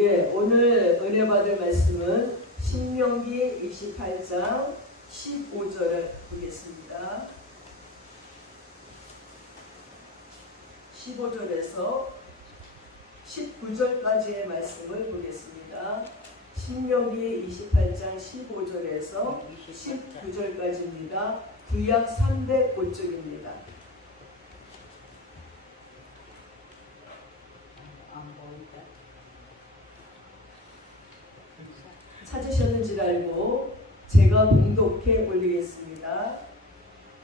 예, 오늘 은혜 받을 말씀은 신명기 28장 15절을 보겠습니다. 15절에서 19절까지의 말씀을 보겠습니다. 신명기 28장 15절에서 19절까지입니다. 구약 305쪽입니다. 찾으셨는지 알고 제가 봉독해 올리겠습니다.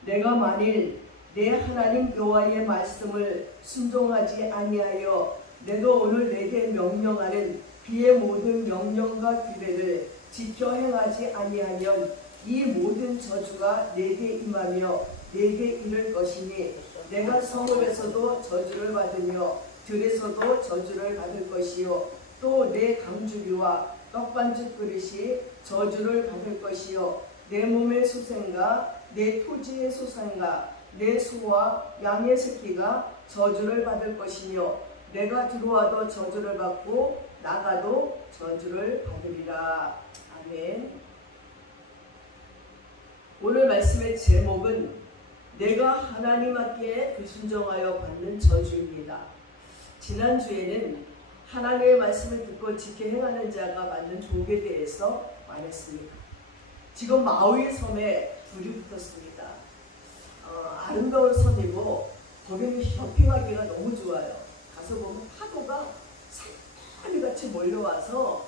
내가 만일 내 하나님 여호와의 말씀을 순종하지 아니하여 내가 오늘 내게 명령하는 그의 모든 명령과 규례를 지켜 행하지 아니하면 이 모든 저주가 내게 임하며 내게 이를 것이니 내가 성읍에서도 저주를 받으며 들에서도 저주를 받을 것이요 또 내 강주리와 떡반죽 그릇이 저주를 받을 것이요 내 몸의 소생과 내 토지의 소생과 내 소와 양의 새끼가 저주를 받을 것이며 내가 들어와도 저주를 받고 나가도 저주를 받으리라. 아멘. 오늘 말씀의 제목은 내가 하나님께 불순종하여 받는 저주입니다. 지난주에는 하나님의 말씀을 듣고 지켜 행하는 자가 받는 복에 대해서 말했습니다. 지금 마우이 섬에 불이 붙었습니다. 아름다운 섬이고 거기는 쇼핑하기가 너무 좋아요. 가서 보면 파도가 산더미같이 몰려와서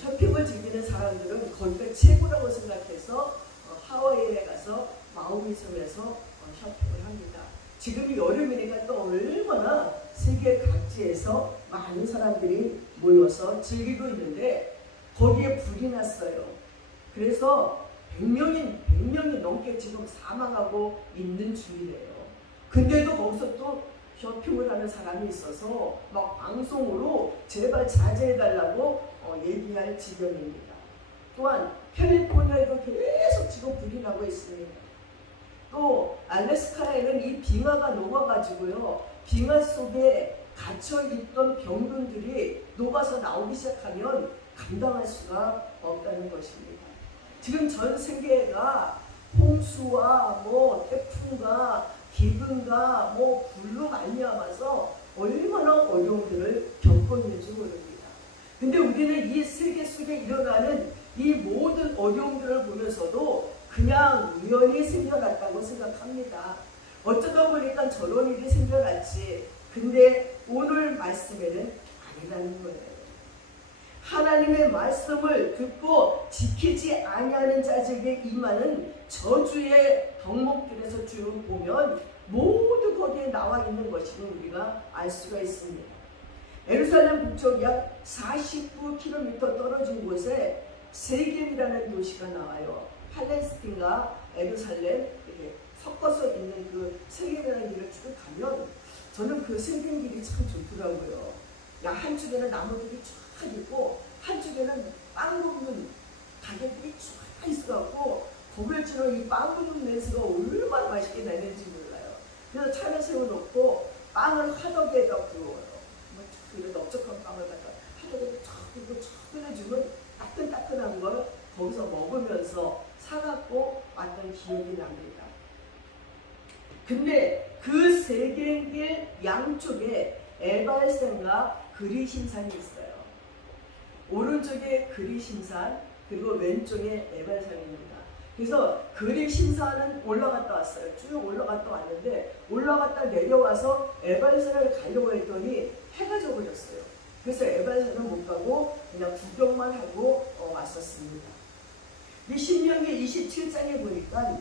쇼핑을 즐기는 사람들은 거기가 최고라고 생각해서 하와이에 가서 마우이 섬에서 쇼핑을 합니다. 지금이 여름이니까 또 얼마나 세계 각지에서 많은 사람들이 모여서 즐기고 있는데 거기에 불이 났어요. 그래서 100명이 넘게 지금 사망하고 있는 중이래요. 근데도 거기서 또 쇼핑을 하는 사람이 있어서 막 방송으로 제발 자제해달라고 얘기할 지경입니다. 또한 캘리포니아에도 계속 지금 불이 나고 있습니다. 또 알래스카에는 이 빙하가 녹아가지고요. 빙하 속에 갇혀있던 병균들이 녹아서 나오기 시작하면 감당할 수가 없다는 것입니다. 지금 전 세계가 홍수와 태풍과 기근과 불로 말미암아서 얼마나 어려움들을 겪고 있는지 모릅니다. 근데 우리는 이 세계 속에 일어나는 이 모든 어려움들을 보면서도 그냥 우연히 생겨났다고 생각합니다. 어쩌다 보니까 저런 일이 생겨났지. 근데 오늘 말씀에는 아니라는 거예요. 하나님의 말씀을 듣고 지키지 아니하는 자들에게 임하는 저주의 덕목들에서 쭉 보면 모두 거기에 나와 있는 것임을 우리가 알 수가 있습니다. 예루살렘 북쪽 약 49km 떨어진 곳에 세겜이라는 도시가 나와요. 팔레스틴과 예루살렘 이렇게 섞어서 있는 그 세겜이라는 길을 쭉 가면 저는 그 세겜 길이 참 좋더라고요. 한쪽에는 나무들이 쫙 있고 한쪽에는 빵 굽는 가게들이 쫙 있어갖고 거기를 이 빵 굽는 냄새가 얼마나 맛있게 나는지 몰라요. 그래서 차를 세워놓고 빵을 화덕에다 구워요. 넓적한 빵을 갖다 화덕에다 쫙 굽고 쫙 끓여주면 따끈따끈한 걸 거기서 먹으면서 사갖고 왔던 기억이 납니다. 근데 그 세겜길 양쪽에 에발산과 그리심산이 있어요. 오른쪽에 그리심산 그리고 왼쪽에 에발산입니다. 그래서 그리심산은 올라갔다 왔어요. 쭉 올라갔다 왔는데 올라갔다 내려와서 에발산을 가려고 했더니 해가 져버렸어요. 그래서 에발산은 못 가고 그냥 구경만 하고 왔었습니다. 이 신명기 27장에 보니까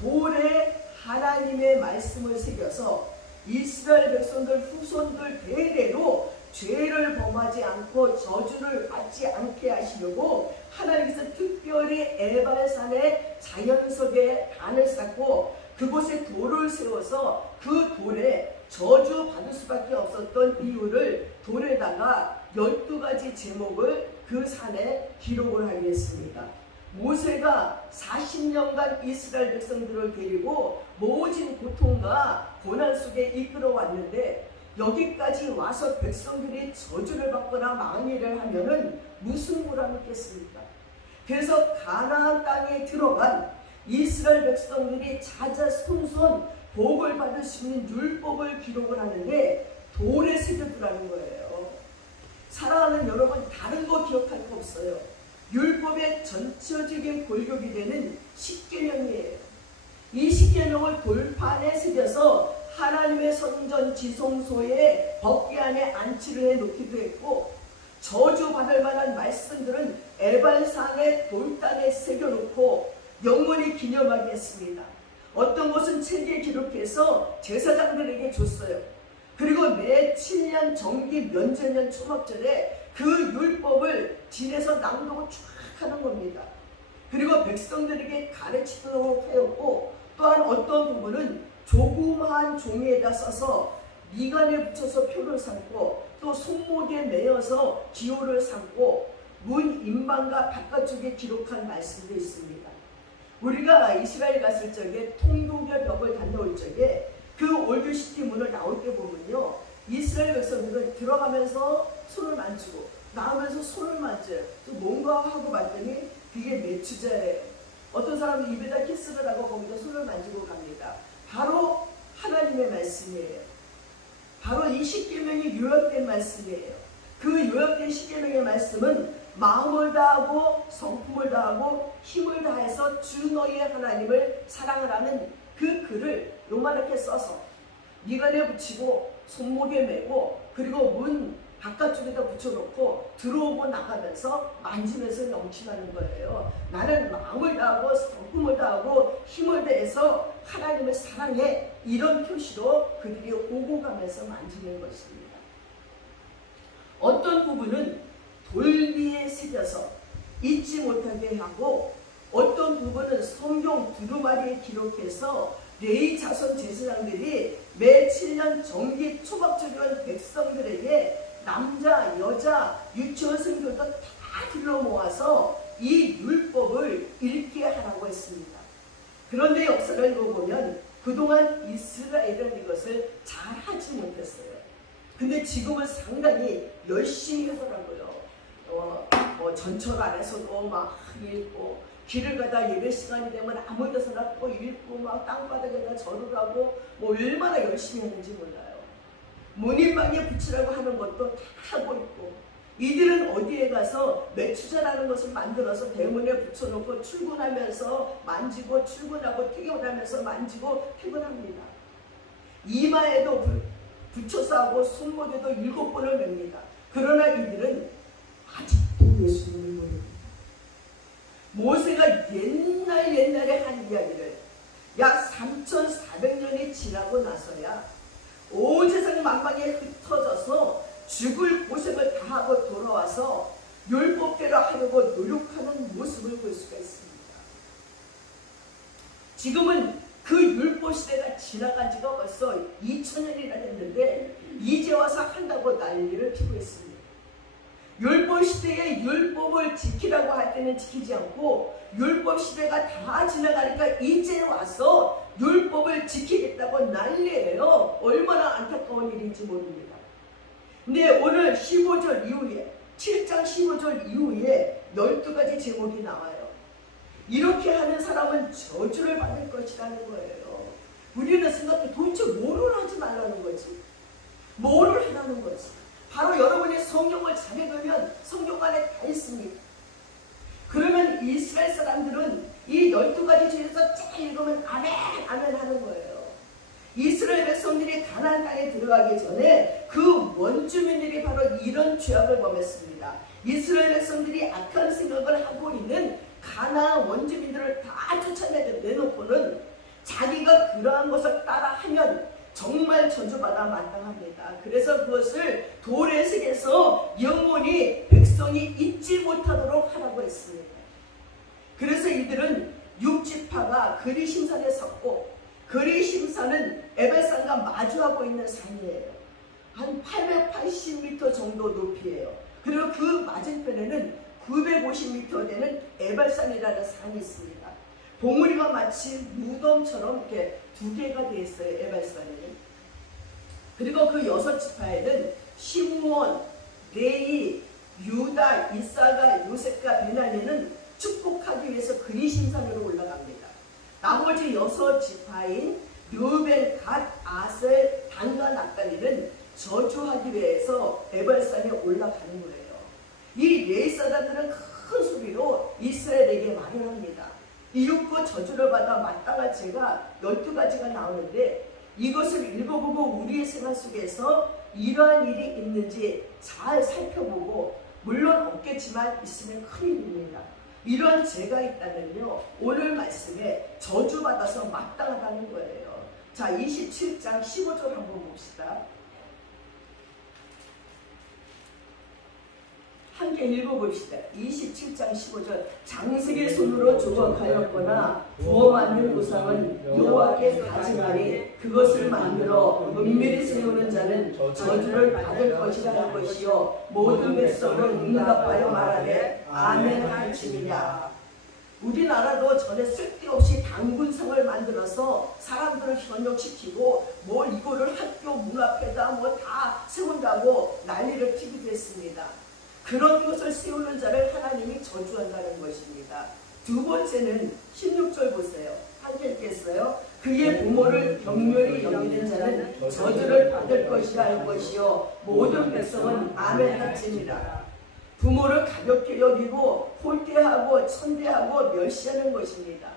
돌에 하나님의 말씀을 새겨서 이스라엘 백성들 후손들 대대로 죄를 범하지 않고 저주를 받지 않게 하시려고 하나님께서 특별히 에발산의 자연석에 단을 쌓고 그곳에 돌을 세워서 그 돌에 저주 받을 수밖에 없었던 이유를 돌에다가 12가지 제목을 그 산에 기록을 하게 했습니다. 모세가 40년간 이스라엘 백성들을 데리고 모진 고통과 고난 속에 이끌어 왔는데 여기까지 와서 백성들이 저주를 받거나 망해를 하면은 무슨 보람이 있겠습니까? 그래서 가나안 땅에 들어간 이스라엘 백성들이 자자손손 복을 받을 수 있는 율법을 기록을 하는데 돌에 새겨두라는 거예요. 사랑하는 여러분, 다른 거 기억할 거 없어요. 율법의 전체적인 골격이 되는 십계명이에요. 이 십계명을 돌판에 새겨서 하나님의 성전 지성소에 법궤 안에 안치를 해놓기도 했고, 저주받을 만한 말씀들은 에발산의 돌단에 새겨놓고 영원히 기념하게 했습니다. 어떤 것은 책에 기록해서 제사장들에게 줬어요. 그리고 매 7년 정기 면제년 초막절에 그 율법을 진에서 낭독을 쫙 하는 겁니다. 그리고 백성들에게 가르치도록 하였고, 또한 어떤 부분은 조그마한 종이에다 써서 미간에 붙여서 표를 삼고, 또 손목에 매어서 기호를 삼고, 문 인방과 바깥쪽에 기록한 말씀도 있습니다. 우리가 이스라엘 갔을 적에 통곡의 벽을 건너올 적에 그 올드시티 문을 나올 때 보면요, 이스라엘 백성들은 들어가면서 손을 만지고 나오면서 손을 만져요. 뭔가 하고 봤더니 그게 매추자예요. 어떤 사람은 입에다 키스를 하고 거기다 손을 만지고 갑니다. 바로 하나님의 말씀이에요. 바로 이 십계명이 요약된 말씀이에요. 그 요약된 십계명의 말씀은 마음을 다하고 성품을 다하고 힘을 다해서 주 너희의 하나님을 사랑을 하는 그 글을 요만하게 써서 미간에 붙이고 손목에 메고, 그리고 문 바깥쪽에다 붙여놓고 들어오고 나가면서 만지면서 영치하는 거예요. 나는 마음을 다하고 성품을 다하고 힘을 다해서 하나님을 사랑해. 이런 표시로 그들이 오고 가면서 만지는 것입니다. 어떤 부분은 돌비에 새겨서 잊지 못하게 하고, 어떤 부분은 성경 두루마리에 기록해서 레위 자손 제사장들이 매 7년 정기 초막절이온 백성들에게 남자, 여자, 유치원생들도 다 들러 모아서 이 율법을 읽게 하라고 했습니다. 그런데 역사를 읽어보면 그동안 이스라엘은 이것을 잘 하지 못했어요. 근데 지금은 상당히 열심히 하더라고요. 전철 안에서도 막 읽고, 길을 가다 예배 시간이 되면 아무 데서나 또 읽고, 막 땅바닥에다 절을 하고, 뭐 얼마나 열심히 하는지 몰라요. 문인방에 붙이라고 하는 것도 다 하고 있고, 이들은 어디에 가서 매추자라는 것을 만들어서 대문에 붙여놓고 출근하면서 만지고, 출근하고 퇴근하면서 만지고 퇴근합니다. 이마에도 붙여서 하고 손목에도 7번을 맵니다. 그러나 이들은 아직도 예수님을 모릅니다. 모세가 옛날에 한 이야기를 약 3,400년이 지나고 나서야 온 세상 만방에 흩어져서 죽을 고생을 다하고 돌아와서 율법대로 하려고 노력하는 모습을 볼 수가 있습니다. 지금은 그 율법 시대가 지나간 지가 벌써 2000년이나 됐는데 이제 와서 한다고 난리를 피고 있습니다. 율법 시대에 율법을 지키라고 할 때는 지키지 않고, 율법 시대가 다 지나가니까 이제 와서 율법을 지키겠다고 난리예요. 얼마나 안타까운 일인지 모릅니다. 근데 오늘 15절 이후에, 7장 15절 이후에 12가지 제목이 나와요. 이렇게 하는 사람은 저주를 받을 것이라는 거예요. 우리는 생각해, 도대체 뭐를 하지 말라는 거지? 뭐를 하라는 거지? 바로 여러분이 성경을 잘 읽으면 성경 안에 다 있습니다. 그러면 이스라엘 사람들은 이 12가지 중에서 잘 읽으면 아멘, 아멘 하는 거예요. 이스라엘 백성들이 가나안 땅에 들어가기 전에 그 원주민들이 바로 이런 죄악을 범했습니다. 이스라엘 백성들이 악한 생각을 하고 있는 가나안 원주민들을 다 쫓아내놓고는 자기가 그러한 것을 따라하면 정말 저주받아 마땅합니다. 그래서 그것을 돌에 새겨서 영원히 백성이 잊지 못하도록 하라고 했습니다. 그래서 이들은 6지파가 그리심산에 섰고, 그리심산은 에발산과 마주하고 있는 산이에요. 한 880m 정도 높이에요. 그리고 그 맞은편에는 950m 되는 에발산이라는 산이 있습니다. 봉우리가 마치 무덤처럼 이렇게 두 개가 되어 있어요. 에발산에는. 그리고 그 6지파에는 시므온, 레위, 유다, 이사가, 요셉과 베냐민은 축복하기 위해서 그리심산으로 올라갑니다. 나머지 6지파인 르우벤, 갓, 아셀, 단과 납달리는 저주하기 위해서 에발산에 올라가는 거예요. 이 레이사단들은 큰 소리로 이스라엘에게 말을 합니다. 이윽고 저주를 받아 마땅할 죄가 12가지가 나오는데 이것을 읽어보고 우리의 생활 속에서 이러한 일이 있는지 잘 살펴보고, 물론 없겠지만 있으면 큰일입니다. 이런 죄가 있다면요, 오늘 말씀에 저주받아서 마땅하다는 거예요. 자, 27장 15절 한번 봅시다. 함께 읽어봅시다. 27장 15절. 장색의 손으로 조각하였거나 부어 만든 우상은 여호와께 가증하니 그것을 만들어 은밀히 세우는 자는 저주를 받을 것이라 할 것이요 모든 백성은 응답하여 말하되 아멘 할지니라. 우리나라도 전에 쓸데없이 당군상을 만들어서 사람들을 현혹시키고 이거를 학교 문 앞에다 다 세운다고 난리를 피기도 했습니다. 그런 것을 세우는 자를 하나님이 저주한다는 것입니다. 두 번째는 16절 보세요. 함께 읽겠어요. 그의 부모를 경멸히 여기는 자는 저주를 받을 것이라 할 것이요 모든 백성은 아멘 할지니라. 부모를 가볍게 여기고 홀대하고 천대하고 멸시하는 것입니다.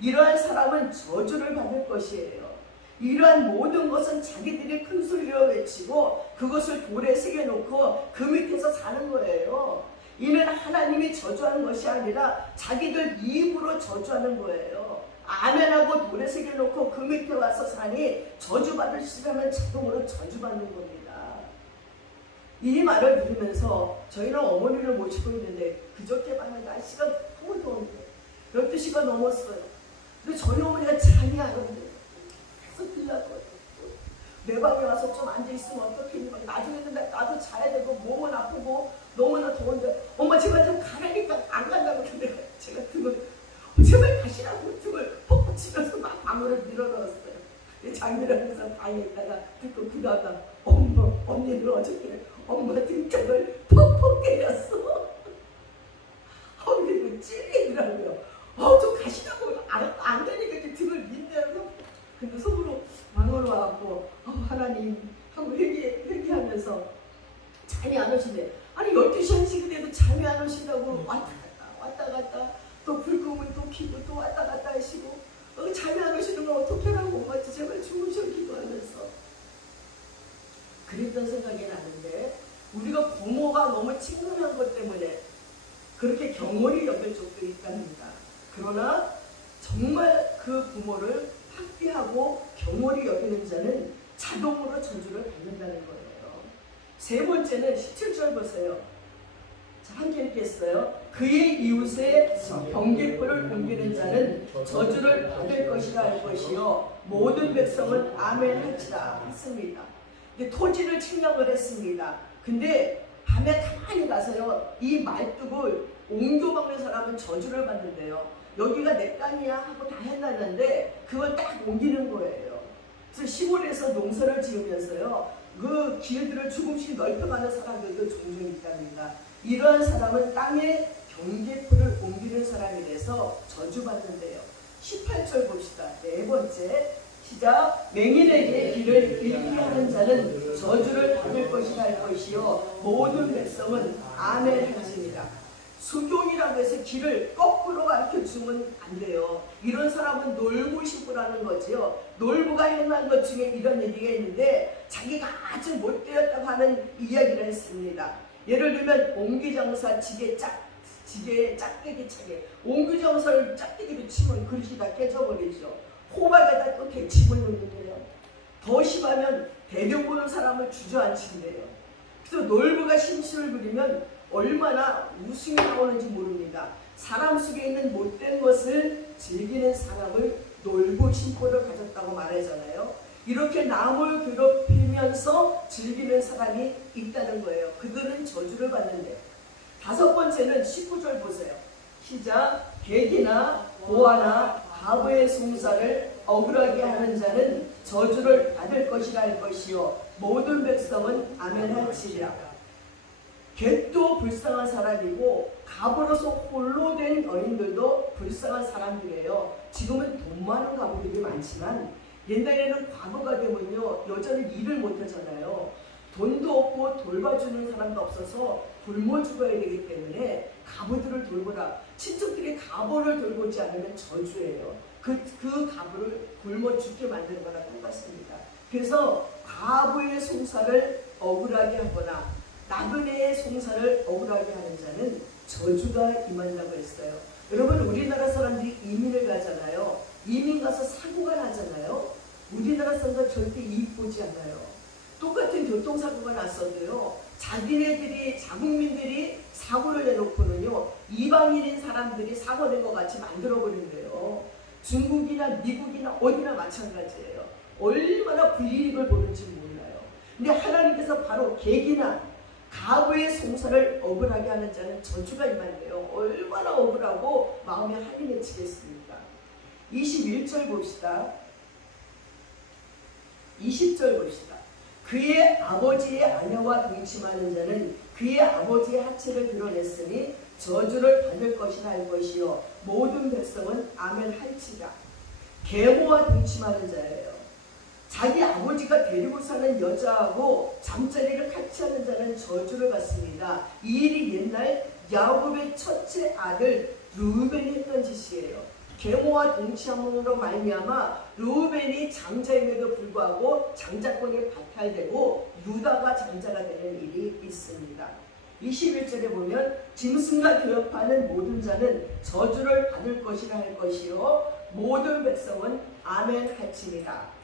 이러한 사람은 저주를 받을 것이에요. 이러한 모든 것은 자기들이 큰 소리로 외치고 그것을 돌에 새겨놓고 그 밑에서 사는 거예요. 이는 하나님이 저주하는 것이 아니라 자기들 입으로 저주하는 거예요. 아멘하고 돌에 새겨놓고 그 밑에 와서 사니 저주받으시라면 자동으로 저주받는 겁니다. 이 말을 들으면서 저희는 어머니를 모시고 있는데 그저께 봤는데 날씨가 너무 더운데 12시가 넘었어요. 근데 저희 어머니가 잠이 안 오는데 내 방에 와서 좀 앉아있으면 어떻겠니? 나중에는 나도 자야 되고 몸은 아프고 너무나 더운데 엄마 제발 좀 가라니까 안 간다고. 근데 제가 등을 제발 가시라고 등을 퍽퍽 치면서 막 방으로 밀어넣었어요. 장미라면서 방에 있다가 듣고 그가가 엄마 언니는 어저께 엄마 등짝을 퍽퍽 때렸어. 그리고 찔리더라고요. 좀 가시라고 안 가니까 등을 민대요. 근데 속으로 방으로 와갖고 하나님 하고 회개하면서 잠이 안 오시네. 아니 12시 1시 그래도 잠이 안 오신다고 왔다 갔다 또 불 끄면 또 켜고 또 왔다 갔다 하시고 잠이 안 오시는 건 어떡하라고 엄마 제발 주무셔 기도하면서 그랬던 생각이 나는데 우리가 부모가 너무 친근한 것 때문에 그렇게 경홀히 여길 적도 있답니다. 그러나 정말 그 부모를 학대하고 경홀히 여기는 자는 자동으로 저주를 받는다는 거예요. 세 번째는 17절 보세요. 자, 함께 읽겠어요. 그의 이웃의 경계포를 옮기는 자는 저주를 받을 것이라 할 것이요 모든 백성은 아멘 할지라 했습니다. 토지를 측량을 했습니다. 근데 밤에 가만히 가서요 이 말뚝을 옮겨먹는 사람은 저주를 받는데요. 여기가 내 땅이야 하고 다 해놨는데 그걸 딱 옮기는 거예요. 그래서 시골에서 농사를 지으면서요 그 길들을 조금씩 넓혀가는 사람들도 종종 있답니다. 이러한 사람은 땅의 경계포를 옮기는 사람이라서 저주받는데요. 18절 봅시다. 네 번째 시작. 맹인에게 길을 잃게 하는 자는 저주를 받을 것이라 할 것이요 모든 백성은 아멘 할지니라. 수경이라고 해서 길을 거꾸로 가르쳐주면 안 돼요. 이런 사람은 놀부신부라는 거지요. 놀부가 행한 것 중에 이런 얘기가 있는데 자기가 아주 못되었다고 하는 이야기를 했습니다. 예를 들면 옹기장사 지게에 짝대기 차게 옹기장사를 짝대기로 치면 그릇이 다 깨져버리죠. 호박에다 또 대침을 놓는데요. 더 심하면 대변 보는 사람을 주저앉힌대요. 그래서 놀부가 심술을 부리면 얼마나 웃음이 나오는지 모릅니다. 사람 속에 있는 못된 것을 즐기는 사람을 놀부 심보를 가졌다고 말하잖아요. 이렇게 남을 괴롭히면서 즐기는 사람이 있다는 거예요. 그들은 저주를 받는데. 다섯 번째는 19절 보세요. 시작. 객이나 고아나 과부의 송사를 억울하게 하는 자는 저주를 받을 것이라 할 것이요 모든 백성은 아멘 할지니라. 객도 불쌍한 사람이고 갑으로서 홀로 된 여인들도 불쌍한 사람들이에요. 지금은 돈 많은 가부들이 많지만 옛날에는 과부가 되면요 여자는 일을 못하잖아요. 돈도 없고 돌봐주는 사람도 없어서 굶어 죽어야 되기 때문에 가부들을 돌보라. 친척들이 가부를 돌보지 않으면 저주예요. 그 가부를 굶어 죽게 만드는 거랑 똑같습니다. 그래서 과부의 송사를 억울하게 하거나 나그네의 송사를 억울하게 하는 자는 저주가 임한다고 했어요. 여러분 우리나라 사람들이 이민을 가잖아요. 이민 가서 사고가 나잖아요. 우리나라 사람들 절대 이익 보지 않아요. 똑같은 교통사고가 났어도요. 자기네들이 자국민들이 사고를 내놓고는요. 이방인인 사람들이 사고 낸 것 같이 만들어버린대요. 중국이나 미국이나 어디나 마찬가지예요. 얼마나 불이익을 보는지 몰라요. 근데 하나님께서 바로 객이나 가부의 송사를 억울하게 하는 자는 저주가 임한대요. 얼마나 억울하고 마음에 한이 맺히겠습니까? 21절 봅시다. 20절 봅시다. 그의 아버지의 아내와 동침하는 자는 그의 아버지의 하체를 드러냈으니 저주를 받을 것이라 할 것이요 모든 백성은 아멘 할지라. 계모와 동침하는 자예요. 자기 아버지가 데리고 사는 여자하고 잠자리를 같이 하는 자는 저주를 받습니다. 이 일이 옛날 야곱의 첫째 아들 르우벤이 했던 짓이에요. 계모와 동침함으로 말미암아 르우벤이 장자임에도 불구하고 장자권이 박탈되고 유다가 장자가 되는 일이 있습니다. 21절에 보면 짐승과 교역하는 모든 자는 저주를 받을 것이라 할 것이요 모든 백성은 아멘 할지니라.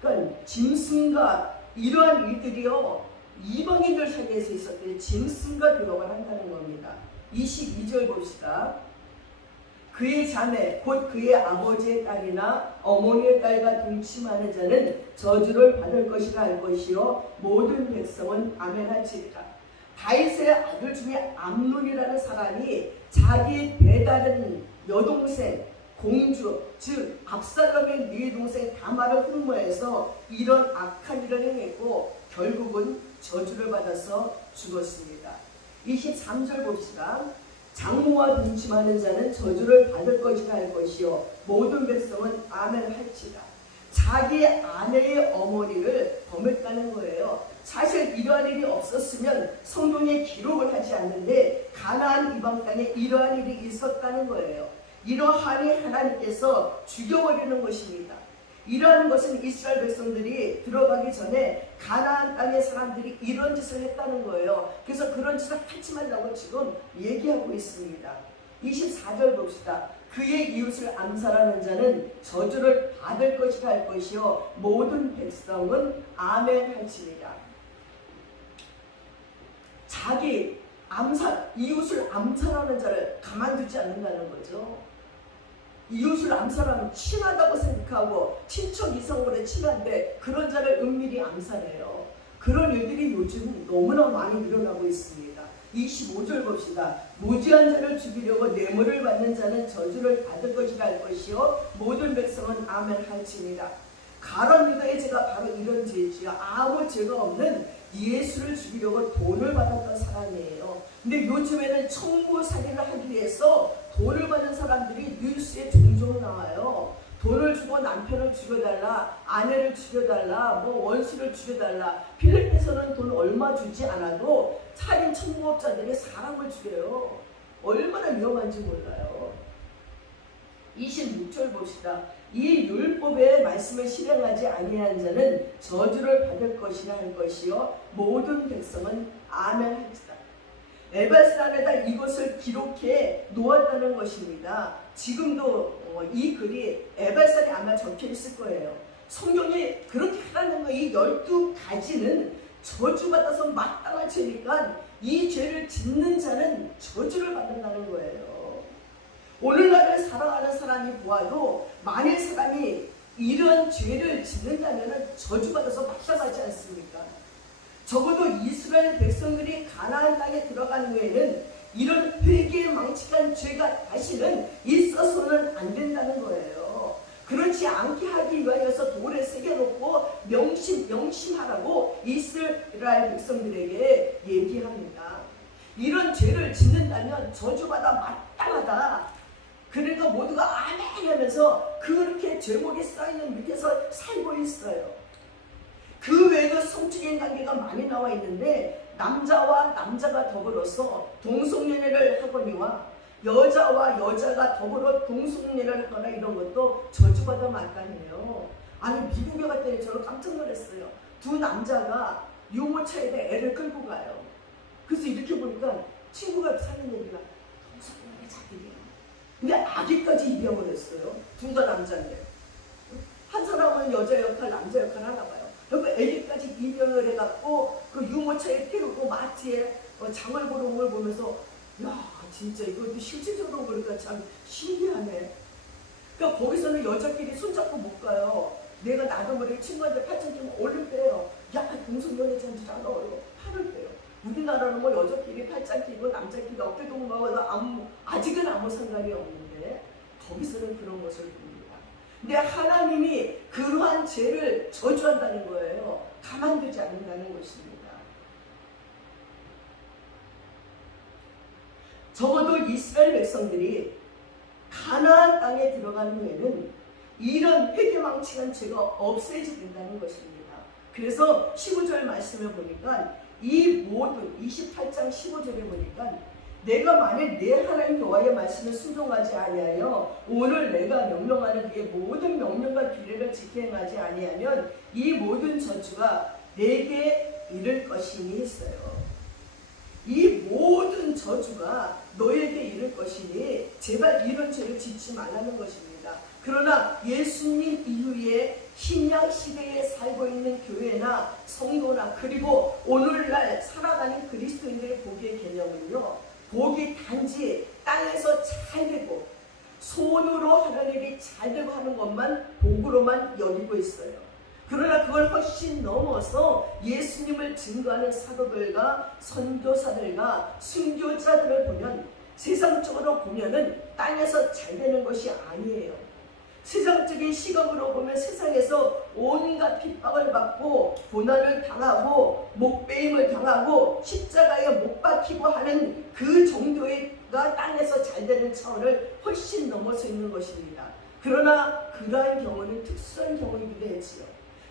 그러니까 짐승과 이러한 일들이요 이방인들 사이에서 있었던 짐승과 교역을 한다는 겁니다. 22절 봅시다. 그의 자매 곧 그의 아버지의 딸이나 어머니의 딸과 동침하는 자는 저주를 받을 것이라 할 것이요 모든 백성은 아멘 할지니라. 다윗의 아들 중에 암논이라는 사람이 자기 배다른 여동생 공주 즉 압살롬의 네 동생 다말을 흠모해서 이런 악한 일을 행했고 결국은 저주를 받아서 죽었습니다. 23절 봅시다. 장모와 동침하는 자는 저주를 받을 것이라 할 것이요 모든 백성은 아멘 할지라. 자기 아내의 어머니를 범했다는 거예요. 사실 이러한 일이 없었으면 성경에 기록을 하지 않는데 가나안 이방 땅에 이러한 일이 있었다는 거예요. 이러하니 하나님께서 죽여버리는 것입니다. 이러한 것은 이스라엘 백성들이 들어가기 전에 가나안 땅의 사람들이 이런 짓을 했다는 거예요. 그래서 그런 짓을 하지 말라고 지금 얘기하고 있습니다. 24절 봅시다. 그의 이웃을 암살하는 자는 저주를 받을 것이라 할 것이요 모든 백성은 아멘 할지니라. 자기 이웃을 암살하는 자를 가만두지 않는다는 거죠. 이웃을 암살하면 친하다고 생각하고 친척 이성으로 친한데 그런 자를 은밀히 암살해요. 그런 일들이 요즘 너무나 많이 일어나고 있습니다. 25절 봅시다. 무지한 자를 죽이려고 뇌물을 받는 자는 저주를 받을 것이라 할 것이요 모든 백성은 아멘 할지니라. 가룟 유다의 죄가 바로 이런 죄지요. 아무 죄가 없는 예수를 죽이려고 돈을 받았던 사람이에요. 근데 요즘에는 청부살인을 하기 위해서 돈을 받는 사람들이 뉴스에 종종 나와요. 돈을 주고 남편을 죽여달라, 아내를 죽여달라, 뭐 원수를 죽여달라. 필리핀에서는 돈 얼마 주지 않아도 살인 청부업자들이 사람을 죽여요. 얼마나 위험한지 몰라요. 26절 봅시다. 이 율법의 말씀을 실행하지 아니한 자는 저주를 받을 것이라 할 것이요 모든 백성은 아멘 할지라. 에베스란에다 이것을 기록해 놓았다는 것입니다. 지금도 이 글이 에베스란에 아마 적혀 있을 거예요. 성경이 그렇게 하라는 거, 이 12가지는 저주받아서 마땅한 죄니까 이 죄를 짓는 자는 저주를 받는다는 거예요. 오늘날을 살아가는 사람이 보아도 만일 사람이 이런 죄를 짓는다면 저주받아서 마땅하지 않습니까? 적어도 이스라엘 백성들이 가나안 땅에 들어간 후에는 이런 회개에 망측한 죄가 다시는 있어서는 안 된다는 거예요. 그렇지 않게 하기 위하여서 돌에 새겨놓고 명심하라고 이스라엘 백성들에게 얘기합니다. 이런 죄를 짓는다면 저주받아 마땅하다. 그러니까 모두가 아멘 하면서 그렇게 제목이 쌓이는 밑에서 살고 있어요. 그 외에도 성적인 관계가 많이 나와 있는데 남자와 남자가 더불어서 동성연애를 하거니와 여자와 여자가 더불어 동성연애를 하거나 이런 것도 저주받아 마땅해요. 아니 미국에 갔더니 저는 깜짝 놀랐어요. 두 남자가 유모차에다 애를 끌고 가요. 그래서 이렇게 보니까 친구가 사는 얘기가 동성연애 자기래요. 근데 아기까지 입양을 했어요. 둘 다 남자인데. 한 사람은 여자 역할, 남자 역할 하나 봐요. 그리고 애기까지 입양을 해갖고 그 유모차에 태우고 마트에 장을 보러 온 걸 보면서 야 진짜 이것도 실질적으로 보니까 참 신기하네. 그러니까 거기서는 여자끼리 손잡고 못 가요. 내가 나도 모르게 친구한테 팔짱 끼면 얼른 빼요. 야 동성연애 잔치잖아. 팔을 빼요. 우리나라는 뭐 여자끼리 팔짱 끼고 남자끼리 어깨 동무하고 아직은 아무 상관이 없는데 거기서는 그런 것을 봅니다. 근데 하나님이 그러한 죄를 저주한다는 거예요. 가만두지 않는다는 것입니다. 적어도 이스라엘 백성들이 가나안 땅에 들어간 후에는 이런 회개망측한 죄가 없애진다는 것입니다. 그래서 15절 말씀을 보니까 이 모든 28장 15절에 보니까 내가 만일 내 하나님 여호와의 말씀을 순종하지 아니하여 오늘 내가 명령하는 그의 모든 명령과 규례를 지켜 행하지 아니하면 이 모든 저주가 내게 이를 것이니 했어요. 이 모든 저주가 너에게 이를 것이니 제발 이런 죄를 짓지 말라는 것입니다. 그러나 예수님 이후에 신약 시대에 살고 있는 교회나 성도나 그리고 오늘날 살아가는 그리스도인들의 복의 개념은요, 복이 단지 땅에서 잘되고 손으로 하는 일이 잘되고 하는 것만 복으로만 여기고 있어요. 그러나 그걸 훨씬 넘어서 예수님을 증거하는 사도들과 선교사들과 순교자들을 보면 세상적으로 보면은 땅에서 잘되는 것이 아니에요. 세상적인 시각으로 보면 세상에서 온갖 핍박을 받고 고난을 당하고 목베임을 당하고 십자가에 못 박히고 하는 그 정도가 땅에서 잘되는 차원을 훨씬 넘어서 있는 것입니다. 그러나 그러한 경우는 특수한 경우이기도 했지요.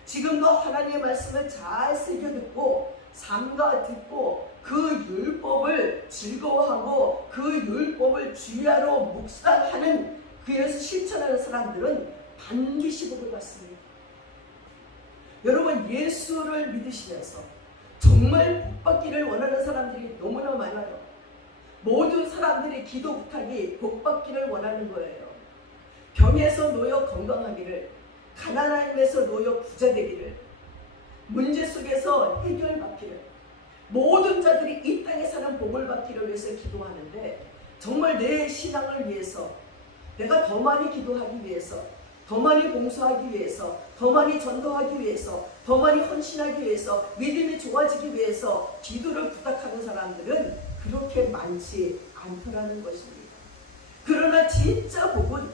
지금도 하나님의 말씀을 잘 새겨듣고 삼가 듣고 그 율법을 즐거워하고 그 율법을 주야로 묵상하는 그에서 실천하는 사람들은 반드시 복을 받습니다. 여러분 예수를 믿으시면서 정말 복받기를 원하는 사람들이 너무나 많아요. 모든 사람들이 기도 부탁이 복받기를 원하는 거예요. 병에서 놓여 건강하기를, 가난함에서 놓여 부자 되기를, 문제 속에서 해결받기를, 모든 자들이 이 땅에 사는 복을 받기를 위해서 기도하는데 정말 내 신앙을 위해서 내가 더 많이 기도하기 위해서, 더 많이 봉사하기 위해서, 더 많이 전도하기 위해서, 더 많이 헌신하기 위해서, 믿음이 좋아지기 위해서 기도를 부탁하는 사람들은 그렇게 많지 않더라는 것입니다. 그러나 진짜 복은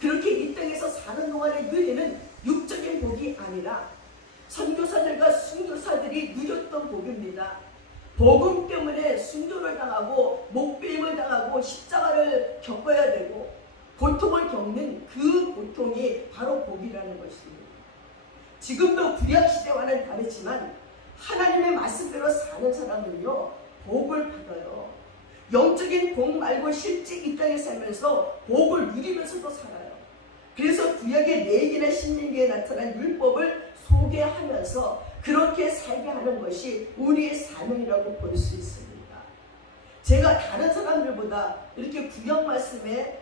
그렇게 이 땅에서 사는 동안에 누리는 육적인 복이 아니라 선교사들과 순교사들이 누렸던 복입니다. 복음 때문에 순교를 당하고 목베임을 당하고 십자가를 겪어야 되고 고통을 겪는 그 고통이 바로 복이라는 것입니다. 지금도 구약시대와는 다르지만 하나님의 말씀대로 사는 사람은요 복을 받아요. 영적인 복 말고 실제 이 땅에 살면서 복을 누리면서도 살아요. 그래서 구약의 레위기나 신명기에 나타난 율법을 소개하면서 그렇게 살게 하는 것이 우리의 사명이라고 볼 수 있습니다. 제가 다른 사람들보다 이렇게 구약 말씀에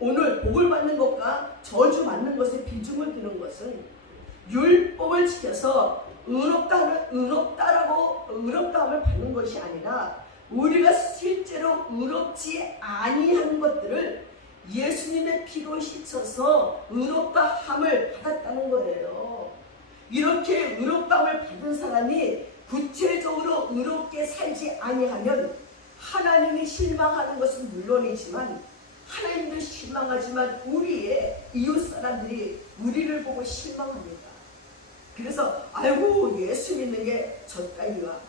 오늘 복을 받는 것과 저주 받는 것에 비중을 두는 것은 율법을 지켜서 의롭다함을 받는 것이 아니라 우리가 실제로 의롭지 아니한 것들을 예수님의 피로 씻어서 의롭다함을 받았다는 거예요. 이렇게 의롭다함을 받은 사람이 구체적으로 의롭게 살지 아니하면 하나님이 실망하는 것은 물론이지만 하나님도 실망하지만 우리의 이웃 사람들이 우리를 보고 실망합니다. 그래서 아이고 예수 믿는 게 저따위가,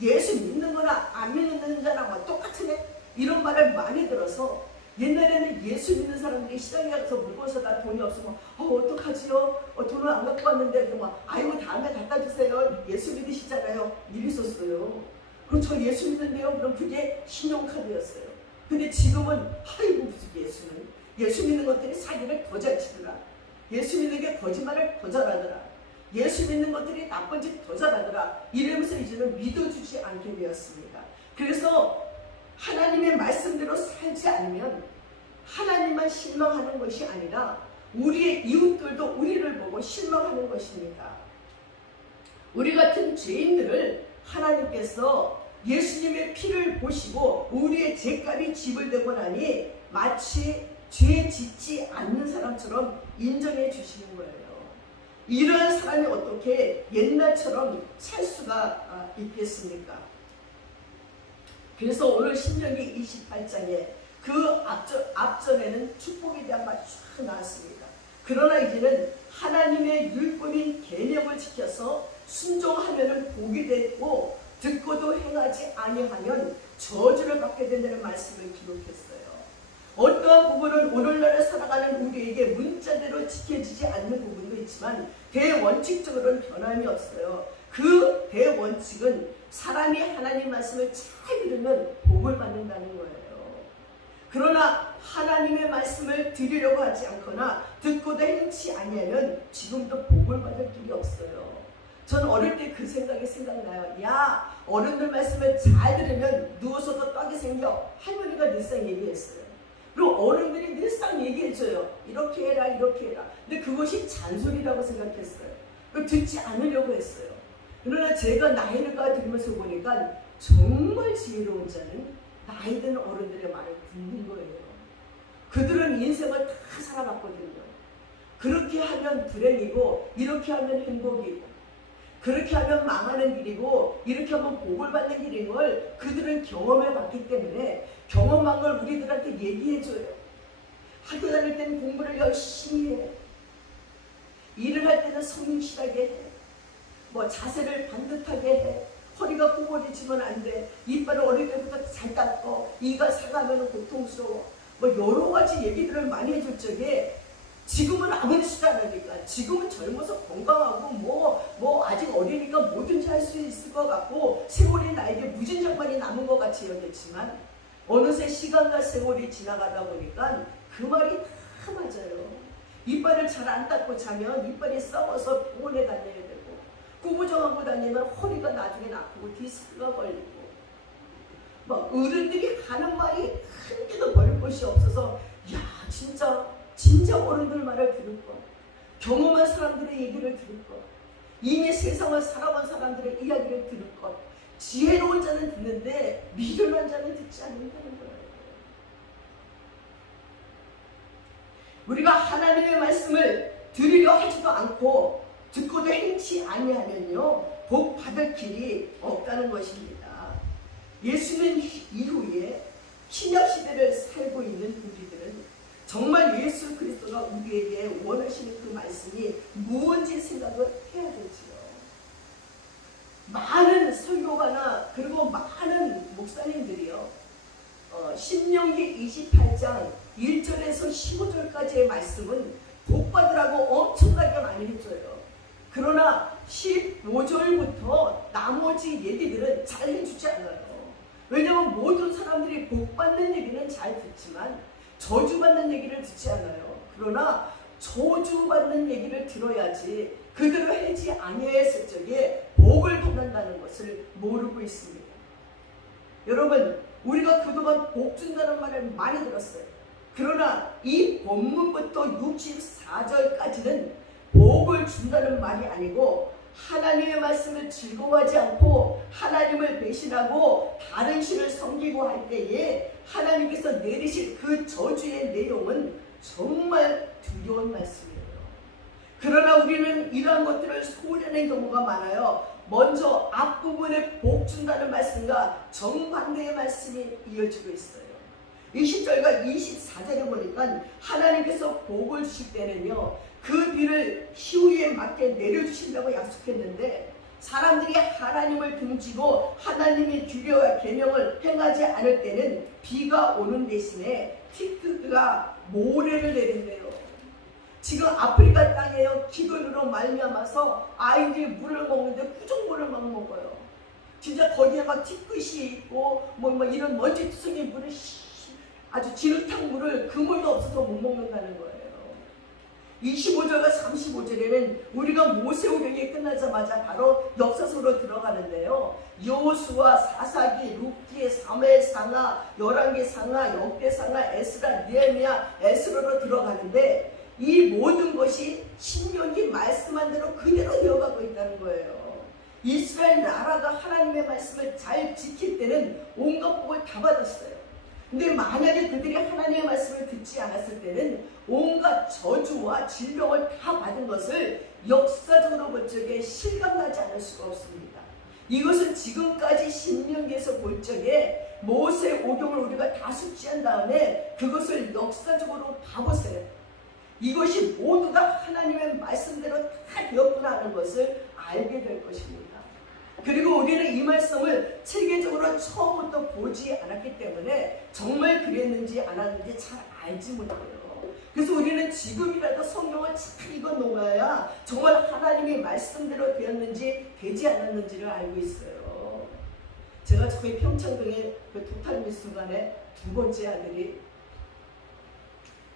예수 믿는 거나 안 믿는 자랑 똑같으네, 이런 말을 많이 들어서 옛날에는 예수 믿는 사람들이 시장에 가서 물건 사다 돈이 없으면 어떡하지요? 돈을 안 갖고 왔는데 아이고 다음에 갖다 주세요. 예수 믿으시잖아요. 이랬었어요. 그럼 저 예수 믿는데요? 그럼 그게 신용카드였어요. 근데 지금은 아이고 무슨 예수는, 예수 믿는 것들이 사기를 더 잘 치더라. 예수 믿는 게 거짓말을 더 잘하더라. 예수 믿는 것들이 나쁜 짓 더 잘하더라. 이러면서 이제는 믿어주지 않게 되었습니다. 그래서 하나님의 말씀대로 살지 않으면 하나님만 실망하는 것이 아니라 우리의 이웃들도 우리를 보고 실망하는 것입니다. 우리 같은 죄인들을 하나님께서 예수님의 피를 보시고 우리의 죄값이 지불되고 나니 마치 죄 짓지 않는 사람처럼 인정해 주시는 거예요. 이러한 사람이 어떻게 옛날처럼 살 수가 있겠습니까? 그래서 오늘 신명기 28장에 그 앞전에는 축복에 대한 말이 쫙 나왔습니다. 그러나 이제는 하나님의 율법인 계명을 지켜서 순종하면 복이 되고 듣고도 행하지 아니하면 저주를 받게 된다는 말씀을 기록했어요. 어떠한 부분은 오늘날에 살아가는 우리에게 문자대로 지켜지지 않는 부분도 있지만 대원칙적으로는 변함이 없어요. 그 대원칙은 사람이 하나님 말씀을 잘 들으면 복을 받는다는 거예요. 그러나 하나님의 말씀을 들으려고 하지 않거나 듣고도 행치 아니하면 지금도 복을 받을 길이 없어요. 저는 어릴 때 그 생각이 생각나요. 야, 어른들 말씀을 잘 들으면 누워서도 떡이 생겨. 할머니가 늘상 얘기했어요. 그리고 어른들이 늘상 얘기해줘요. 이렇게 해라, 이렇게 해라. 근데 그것이 잔소리라고 생각했어요. 그걸 듣지 않으려고 했어요. 그러나 제가 나이를 들으면서 보니까 정말 지혜로운 자는 나이 든 어른들의 말을 듣는 거예요. 그들은 인생을 다 살아봤거든요. 그렇게 하면 불행이고 이렇게 하면 행복이고 그렇게 하면 망하는 길이고 이렇게 하면 복을 받는 길인 걸 그들은 경험해 봤기 때문에 경험한 걸 우리들한테 얘기해줘요. 학교 다닐 때는 공부를 열심히 해. 일을 할 때는 성실하게 해. 자세를 반듯하게 해. 허리가 구부러지면 안 돼. 이빨을 어릴 때부터 잘 닦고 이가 상하면 고통스러워. 여러 가지 얘기들을 많이 해줄 적에 지금은 아무렇지도 않으니까 지금은 젊어서 건강하고 아직 어리니까 뭐든지 할 수 있을 것 같고 세월이 나에게 무진장만이 남은 것 같이 여겼지만 어느새 시간과 세월이 지나가다 보니까 그 말이 다 맞아요. 이빨을 잘 안 닦고 자면 이빨이 썩어서 병원에 다녀야 되고 구부정하고 다니면 허리가 나중에 아프고 디스크가 걸리고 어른들이 하는 말이 한 개도 버릴 것이 없어서 야 진짜 어른들 말을 들을 것, 경험한 사람들의 얘기를 들을 것, 이미 세상을 살아본 사람들의 이야기를 들을 것, 지혜로운 자는 듣는데 미련한 자는 듣지 않는다는 거예요. 우리가 하나님의 말씀을 들으려 하지도 않고 듣고도 행치 아니하면요 복 받을 길이 없다는 것입니다. 예수님 이후에 신약시대를 살고 있는 우리들은 정말 예수 그리스도가 우리에게 원하시는 그 말씀이 무언지 생각을 해야 되지요. 많은 설교가나 그리고 많은 목사님들이요 신명기 28장 1절에서 15절까지의 말씀은 복 받으라고 엄청나게 많이 해줘요. 그러나 15절부터 나머지 얘기들은 잘 해주지 않아요. 왜냐하면 모든 사람들이 복 받는 얘기는 잘 듣지만 저주받는 얘기를 듣지 않아요. 그러나 저주받는 얘기를 들어야지 그대로 하지 아니했을 적에 복을 받는다는 것을 모르고 있습니다. 여러분 우리가 그동안 복 준다는 말을 많이 들었어요. 그러나 이 본문부터 64절까지는 복을 준다는 말이 아니고 하나님의 말씀을 즐거워하지 않고 하나님을 배신하고 다른 신을 섬기고 할 때에 하나님께서 내리실 그 저주의 내용은 정말 두려운 말씀이에요. 그러나 우리는 이러한 것들을 소홀하는 경우가 많아요. 먼저 앞부분에 복 준다는 말씀과 정반대의 말씀이 이어지고 있어요. 20절과 24절에 보니까 하나님께서 복을 주실 때는요, 그 비를 시우리에 맞게 내려주신다고 약속했는데, 사람들이 하나님을 등지고 하나님의 규례와 계명을 행하지 않을 때는 비가 오는 대신에 티크가 모래를 내린대요. 지금 아프리카 땅에요, 기근으로 말미암아서 아이들이 물을 먹는데 구정물을 막 먹어요. 진짜 거기에 막 티끝이 있고 뭐 이런 먼지투성이 물을 아주 진흙탕 물을 그 물도 없어서 못 먹는다는 거예요. 25절과 35절에는 우리가 모세오경이 끝나자마자 바로 역사서로 들어가는데요. 여호수아, 사사기, 룻기, 사무엘상하, 열왕기상하, 역대상하, 에스라, 느헤미야, 에스라로 들어가는데 이 모든 것이 신명기 말씀한 대로 그대로 되어가고 있다는 거예요. 이스라엘 나라가 하나님의 말씀을 잘 지킬 때는 온갖 복을 다 받았어요. 근데 만약에 그들이 하나님의 말씀을 듣지 않았을 때는 온갖 저주와 질병을 다 받은 것을 역사적으로 볼 적에 실감나지 않을 수가 없습니다. 이것은 지금까지 신명기에서 볼 적에 모세 오경을 우리가 다 숙지한 다음에 그것을 역사적으로 봐보세요. 이것이 모두 다 하나님의 말씀대로 다 되었구나 하는 것을 알게 될 것입니다. 그리고 우리는 이 말씀을 체계적으로 처음부터 보지 않았기 때문에 정말 그랬는지 안 했는지 잘 알지 못해요. 그래서 우리는 지금이라도 성경을 잘 읽어 놓아야 정말 하나님의 말씀대로 되었는지 되지 않았는지를 알고 있어요. 제가 저희 평창동에 그 토탈미술관에 두 번째 아들이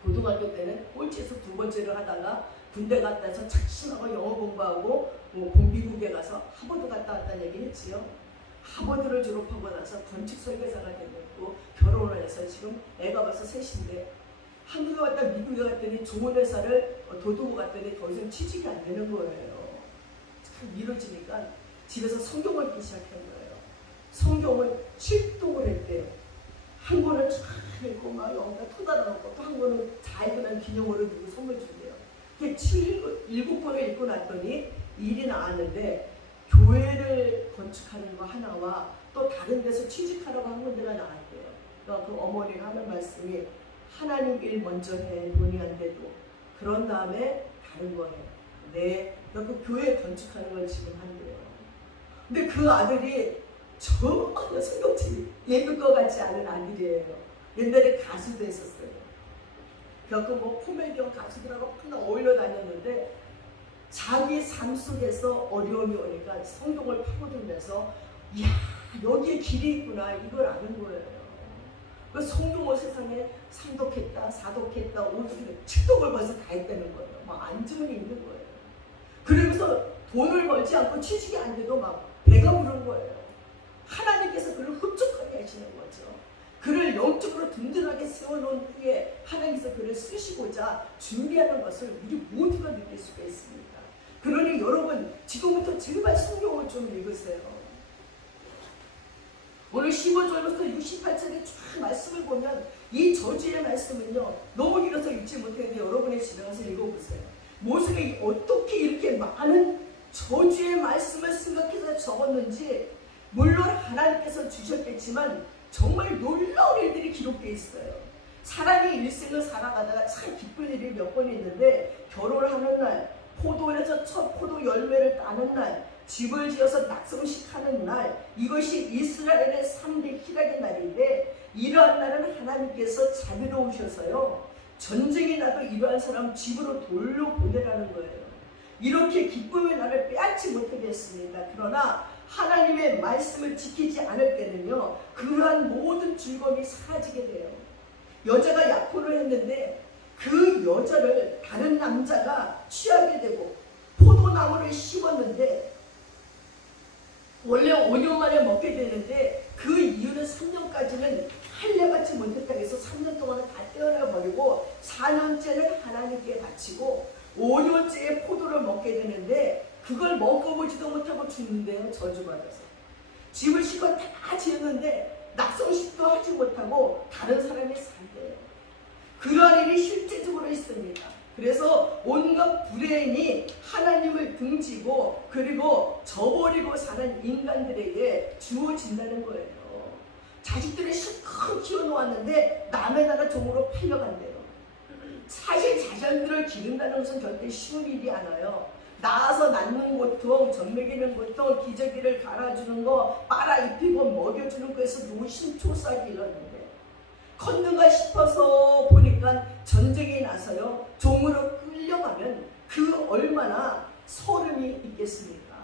고등학교 때는 꼴찌에서 두 번째를 하다가 군대 갔다 와서 착심하고 영어 공부하고 공비국에 가서 하버드 갔다 왔다는 얘기 했지요. 하버드를 졸업하고 나서 건축 설계사가 됐고 결혼을 해서 지금 애가 벌써 셋인데 한국에 왔다 미국에 갔더니 좋은 회사를 도두고 갔더니 더 이상 취직이 안 되는 거예요. 참 미뤄지니까 집에서 성경을 읽기 시작한 거예요. 성경을 7독을 했대요. 한 권을 쫙 읽고 막 여기다 토달아놓고 또 한 권은 다 읽고 난 기념으로 누구 선물 준대요. 7권을 읽고 났더니 일이 나왔는데 교회를 건축하는 거 하나와 또 다른 데서 취직하라고 한 군데가 나왔대요. 그러니까 그 어머니가 하는 말씀이 하나님 일 먼저 해, 돈이 안 돼도. 그런 다음에 다른 거 해. 네, 그 교회 건축하는 걸 지금 한대요. 근데 그 아들이 전혀 성경책 읽을 것 같지 않은 아들이에요. 옛날에 가수도 했었어요. 그래서 뭐 코미디언 가수들하고 맨날 어울려 다녔는데 자기 삶 속에서 어려움이 오니까 성경을 파고들면서 이야 여기에 길이 있구나 이걸 아는 거예요. 그 성경을 세상에 상독했다, 사독했다, 오독했다, 칙독을 벌써 다 했다는 거예요. 막 앉으면 있는 거예요. 그러면서 돈을 벌지 않고 취직이 안 돼도 막 배가 부른 거예요. 하나님께서 그를 흡족하게 하시는 거죠. 그를 영적으로 든든하게 세워놓은 후에 하나님께서 그를 쓰시고자 준비하는 것을 우리 모두가 느낄 수가 있습니다. 그러니 여러분 지금부터 제발 성경을 좀 읽으세요. 오늘 15절부터 68절의 쫙 말씀을 보면 이 저주의 말씀은요 너무 길어서 읽지 못했는데 여러분의 집에 가서 읽어보세요. 모세가 어떻게 이렇게 많은 저주의 말씀을 생각해서 적었는지 물론 하나님께서 주셨겠지만 정말 놀라운 일들이 기록되어 있어요. 사람이 일생을 살아가다가 참 기쁜 일이 몇 번 있는데 결혼을 하는 날, 포도원에서 첫 포도 열매를 따는 날, 집을 지어서 낙성식 하는 날, 이것이 이스라엘의 3대 희락의 날인데 이러한 날은 하나님께서 자비로우셔서요 전쟁이 나도 이러한 사람 집으로 돌려보내라는 거예요. 이렇게 기쁨의 날을 빼앗지 못하게 했습니다. 그러나 하나님의 말씀을 지키지 않을 때는요 그러한 모든 즐거움이 사라지게 돼요. 여자가 약혼을 했는데 그 여자를 다른 남자가 취하게 되고 포도나무를 심었는데 원래 5년 만에 먹게 되는데 그 이유는 3년까지는 할례받지 못했다고 해서 3년 동안은 다 떼어내버리고 4년째는 하나님께 바치고 5년째에 포도를 먹게 되는데 그걸 먹어보지도 못하고 죽는데요. 저주받아서. 집을 실컷 다 지었는데 낙성식도 하지 못하고 다른 사람이 산대요. 그러한 일이 실제적으로 있습니다. 그래서 온갖 불행이 하나님을 등지고 그리고 저버리고 사는 인간들에게 주어진다는 거예요. 자식들을 실컷 키워놓았는데 남의 나라 종으로 팔려간대요. 사실 자녀들을 기른다는 것은 절대 쉬운 일이 않아요. 낳아서 낳는 고통, 젖 먹이는 고통, 기저귀를 갈아주는 거, 빨아 입히고 먹여주는 거에서 노심초사하게 일었는데 컸는가 싶어서 보니까 전쟁이 나서요 종으로 끌려가면 그 얼마나 소름이 있겠습니까?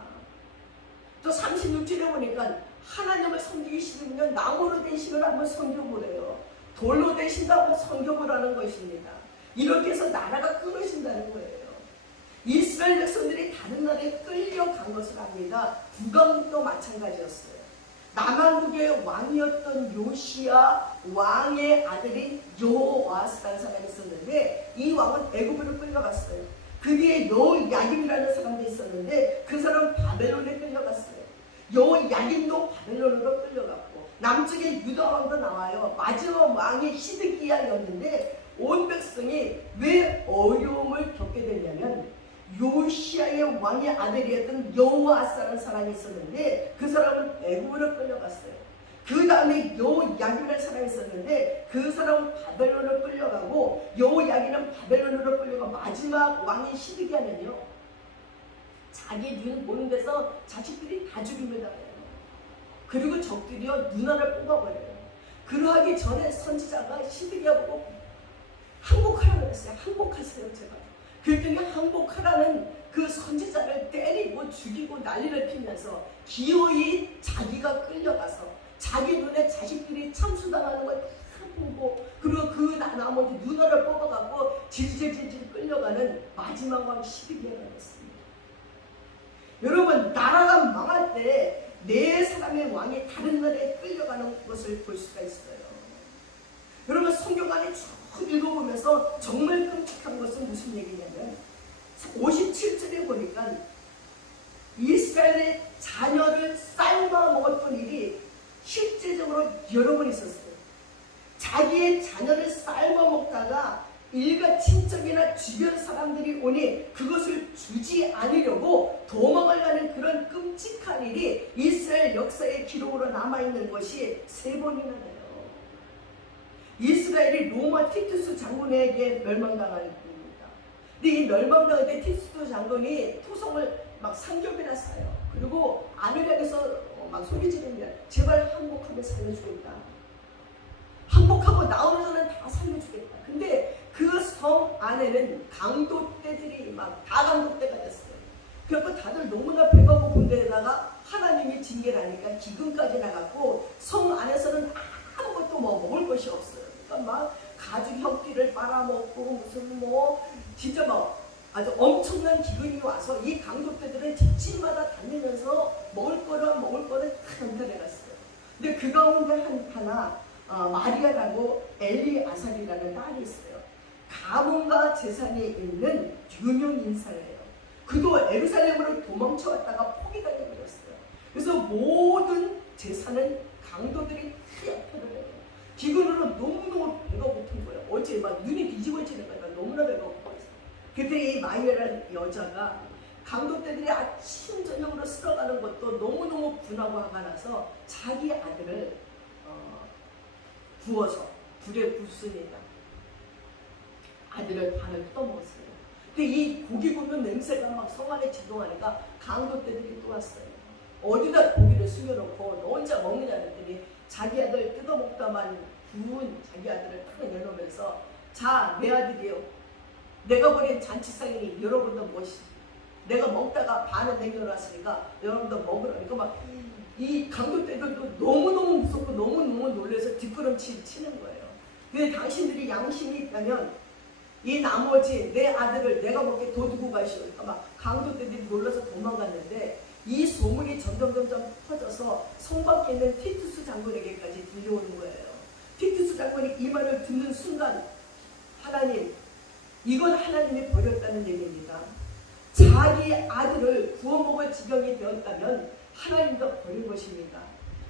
또 36절에 보니까 하나님을 섬기기 싫으면 나무로 된 신을 한번 섬겨보래요. 돌로 된 신도 한번 섬겨보라는 것입니다. 이렇게 해서 나라가 끊어진다는 거예요. 이스라엘 백성들이 다른 나라에 끌려간 것을 압니다. 북왕국도 마찬가지였어요. 남왕국의 왕이었던 요시야 왕의 아들인 여호와스라는 사람이 있었는데 이 왕은 애굽으로 끌려갔어요. 그 뒤에 여호야김이라는 사람도 있었는데 그 사람은 바벨론에 끌려갔어요. 여호야김도 바벨론으로 끌려갔고 남쪽에 유다 왕도 나와요. 마지막 왕이 시드기야였는데 온 백성이 왜 어려움을 겪게 됐냐면 요시야의 왕의 아들이었던 여호아사라는 사람이 있었는데 그 사람은 애굽으로 끌려갔어요. 그 다음에 여호야김이라는 사람이 있었는데 그 사람은 바벨론으로 끌려가고 여호야김은 바벨론으로 끌려가 마지막 왕인 시드기야는요 자기 눈 보는 데서 자식들이 다 죽입니다. 그리고 적들이요 눈알을 뽑아버려요. 그러하기 전에 선지자가 시드기야 보고 항복하라고 그랬어요. 항복하세요 제발. 그랬더니 항복하라는 그 선지자를 때리고 죽이고 난리를 피면서 기어이 자기가 끌려가서 자기 눈에 자식들이 참수당하는 걸 다 보고 그리고 그 나머지 눈알을 뽑아갖고 질질질질 끌려가는 마지막 왕 시드기야가 됐습니다. 여러분 나라가 망할 때 네 사람의 왕이 다른 나라에 끌려가는 것을 볼 수가 있어요. 여러분 성경 안에 쭉 읽어보면서 정말 끔찍한 것은 무슨 얘기냐면 57절에 보니까 이스라엘의 자녀를 삶아 먹었던 일이 실제적으로 여러 번 있었어요. 자기의 자녀를 삶아 먹다가 일가 친척이나 주변 사람들이 오니 그것을 주지 않으려고 도망을 가는 그런 끔찍한 일이 이스라엘 역사의 기록으로 남아있는 것이 3번이나 돼요. 이스라엘이 로마 티투스 장군에게 멸망당한 겁니다. 근데 이 멸망당할 때 티투스 장군이 토성을 막 삼겹이나 싸요. 그리고 아메리카에서 막 소리 지르면 제발 항복하면 살려주겠다. 항복하고 나오는 사람은 다 살려주겠다. 근데 그 성 안에는 강도떼들이 막 다 강도떼가 됐어요. 그래서 다들 너무나 배가 고픈 데다가 하나님이 징계를 하니까 기근까지 나갔고 성 안에서는 아무것도 뭐 먹을 것이 없어요. 그러니까 막 가죽 혁기를 빨아먹고 무슨 뭐 진짜 막 아주 엄청난 기근이 와서 이 강도떼들은 집집마다 다니면서 먹을 거를 다 넘겨내갔어요. 근데 그 가운데 하나 마리아라고 엘리아살이라는 딸이 있어요. 가문과 재산이 있는 유명 인사예요. 그도 에루살렘으로 도망쳐왔다가 포기당해버렸어요. 그래서 모든 재산은 강도들이 다 약탈을 해요. 기근으로 너무너무 배가 고픈 거예요. 어제 막 눈이 뒤집어지는 거예요. 너무나 배가 고파서. 그때 이 마리아라는 여자가 강도떼들이 아침 저녁으로 쓸어가는 것도 너무너무 분하고 화가 나서 자기 아들을 구워서 불에 굽습니다. 아들을 반을 뜯어먹었어요. 근데 이 고기 굽는 냄새가 막 성 안에 진동하니까 강도떼들이 또 왔어요. 어디다 고기를 숨겨놓고 너 혼자 먹느냐 했더니 자기 아들 뜯어먹다만 구운 자기 아들을 탁 내놓으면서 자, 내 아들이요. 내가 버린 잔치상이니 여러분도 무엇이 내가 먹다가 반을 남겨놨으니까 여러분도 먹으라니까 막 이 강도떼들도 너무너무 무섭고 너무너무 놀라서 뒷걸음질 치는 거예요. 근데 당신들이 양심이 있다면 이 나머지 내 아들을 내가 먹게 둬두고 가시오. 그러니까 막 강도떼들이 놀라서 도망갔는데 이 소문이 점점 퍼져서 성 밖에 있는 티투스 장군에게까지 들려오는 거예요. 티투스 장군이 이 말을 듣는 순간 하나님, 이건 하나님이 버렸다는 얘기입니다. 자기 아들을 구워먹을 지경이 되었다면 하나님도 버린 것입니다.